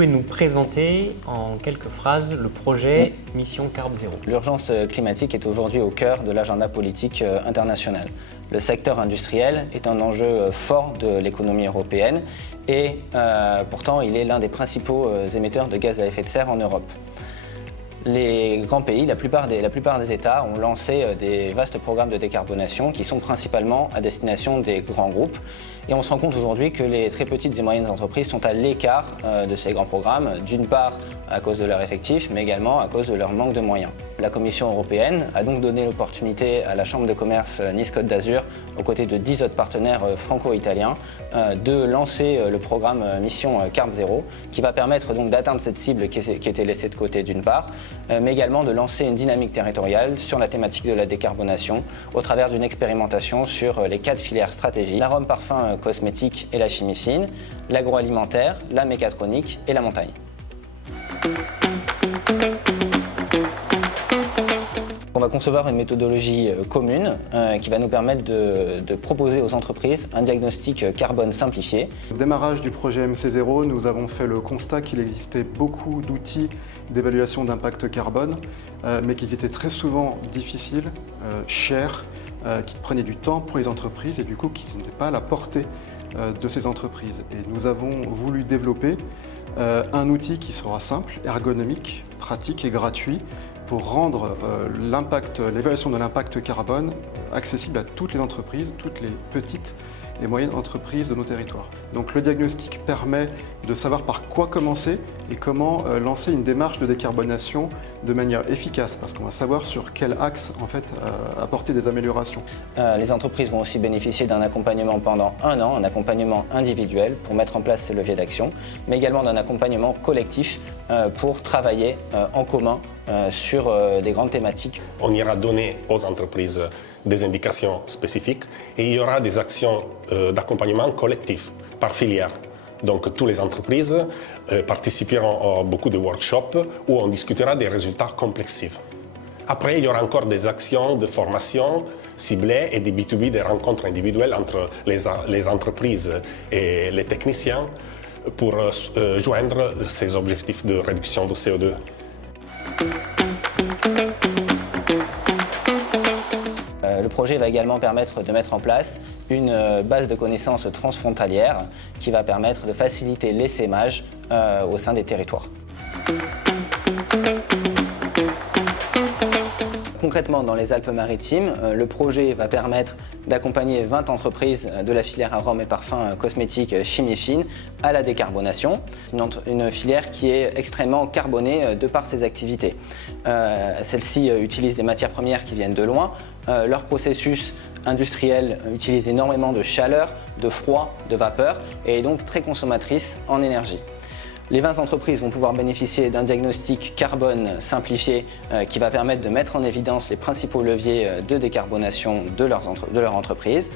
pouvez nous présenter en quelques phrases le projet Mission Carb Zéro? L'urgence climatique est aujourd'hui au cœur de l'agenda politique international. Le secteur industriel est un enjeu fort de l'économie européenne et pourtant il est l'un des principaux émetteurs de gaz à effet de serre en Europe. Les grands pays, la plupart des États ont lancé des vastes programmes de décarbonation qui sont principalement à destination des grands groupes. Et on se rend compte aujourd'hui que les très petites et moyennes entreprises sont à l'écart de ces grands programmes, d'une part à cause de leur effectif, mais également à cause de leur manque de moyens. La Commission européenne a donc donné l'opportunité à la Chambre de commerce Nice-Côte d'Azur, aux côtés de 10 autres partenaires franco-italiens, de lancer le programme Mission Carb Zéro, qui va permettre donc d'atteindre cette cible qui était laissée de côté d'une part, mais également de lancer une dynamique territoriale sur la thématique de la décarbonation au travers d'une expérimentation sur les 4 filières stratégiques: l'arôme, parfum, cosmétique et la chimie fine, l'agroalimentaire, la mécatronique et la montagne. On va concevoir une méthodologie commune qui va nous permettre de proposer aux entreprises un diagnostic carbone simplifié. Au démarrage du projet MC0, nous avons fait le constat qu'il existait beaucoup d'outils d'évaluation d'impact carbone, mais qu'ils étaient très souvent difficiles, chers, qui prenaient du temps pour les entreprises et du coup qui n'étaient pas à la portée de ces entreprises. Et nous avons voulu développer un outil qui sera simple, ergonomique, pratique et gratuit pour rendre l'évaluation de l'impact carbone accessible à toutes les entreprises, toutes les petites et moyennes entreprises de nos territoires. Donc le diagnostic permet de savoir par quoi commencer et comment lancer une démarche de décarbonation de manière efficace, parce qu'on va savoir sur quel axe en fait apporter des améliorations. Les entreprises vont aussi bénéficier d'un accompagnement pendant 1 an, un accompagnement individuel pour mettre en place ces leviers d'action, mais également d'un accompagnement collectif pour travailler en commun sur des grandes thématiques. On ira donner aux entreprises des indications spécifiques et il y aura des actions d'accompagnement collectif par filière. Donc toutes les entreprises participeront à beaucoup de workshops où on discutera des résultats complexifs. Après, il y aura encore des actions de formation ciblées et des B2B, des rencontres individuelles entre les entreprises et les techniciens pour joindre ces objectifs de réduction de CO2. Le projet va également permettre de mettre en place une base de connaissances transfrontalière qui va permettre de faciliter l'essaimage au sein des territoires. Concrètement, dans les Alpes-Maritimes, le projet va permettre d'accompagner 20 entreprises de la filière arômes et parfums cosmétiques chimie fine à la décarbonation. Une filière qui est extrêmement carbonée de par ses activités. Celles-ci utilisent des matières premières qui viennent de loin. Leur processus industriel utilise énormément de chaleur, de froid, de vapeur et est donc très consommatrice en énergie. Les 20 entreprises vont pouvoir bénéficier d'un diagnostic carbone simplifié qui va permettre de mettre en évidence les principaux leviers de décarbonation de leur entreprise.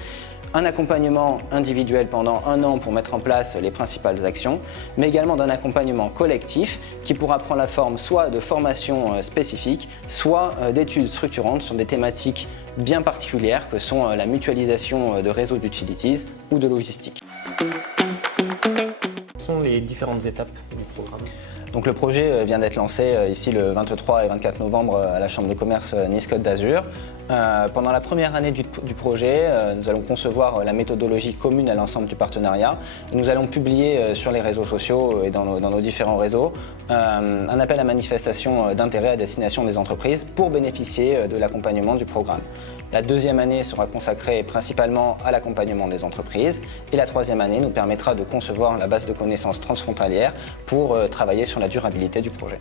Un accompagnement individuel pendant 1 an pour mettre en place les principales actions, mais également d'un accompagnement collectif qui pourra prendre la forme soit de formations spécifiques, soit d'études structurantes sur des thématiques bien particulières que sont la mutualisation de réseaux d'utilities ou de logistique. Quelles sont les différentes étapes du programme? Donc le projet vient d'être lancé ici le 23 et 24 novembre à la Chambre de commerce Nice-Côte d'Azur. Pendant la première année du projet, nous allons concevoir la méthodologie commune à l'ensemble du partenariat. Et nous allons publier sur les réseaux sociaux et dans nos différents réseaux un appel à manifestation d'intérêt à destination des entreprises pour bénéficier de l'accompagnement du programme. La deuxième année sera consacrée principalement à l'accompagnement des entreprises et la troisième année nous permettra de concevoir la base de connaissances transfrontalière pour travailler sur la durabilité du projet.